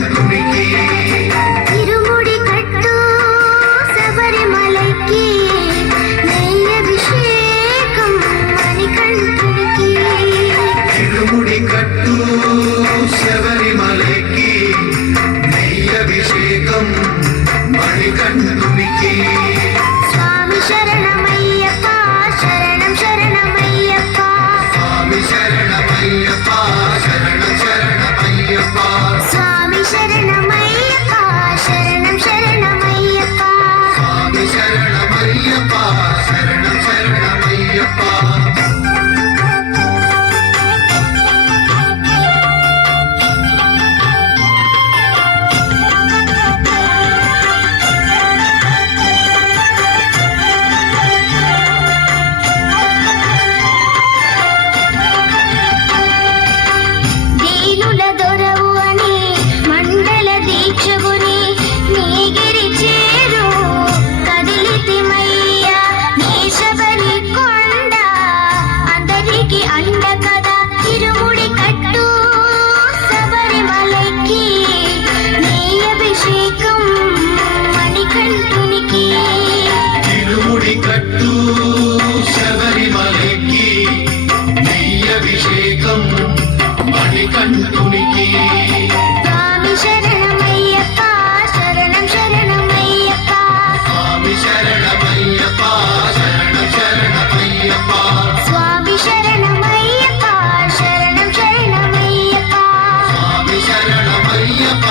మణికంఠునికి తిరుముడి కట్టు శబరిమలకి నెయ్యభిషేకం మణికంఠునికి తిరుముడి కట్టు శబరిమలకి నెయ్యభిషేకం మణికంఠునికి స్వామి శరణమయ్యప్ప శరణం శరణమయ్యప్ప స్వామి శరణమయ్యప్ప శరణం శరణమయ్యప్ప స్వామి శరణమయ్యప్ప శరణం శరణమయ్యప్ప స్వామి శరణమయ్యప్ప శరణం శరణమయ్యప్ప దీనుల దొరవు అని మండల దీక్షగుని నీగిరి చేరు కదిలితిమయ్య నీ శబరి కొండ అందరికి అండ కదా తిరుముడి కట్టు శబరిమలకి నీ అభిషేకం మణికంఠునికి తిరుముడి కట్టు శబరిమలకి నెయ్యభిషేకం మణికంఠునికి స్వామి శరణమయ్యప్ప శరణం శరణమయ్యప్ప స్వామి శరణమయ్యప్ప శరణం శరణమయ్యప్ప స్వామి శరణమయ్యప్ప శరణం శరణమయ్యప్ప స్వామి శరణమయ్యప్ప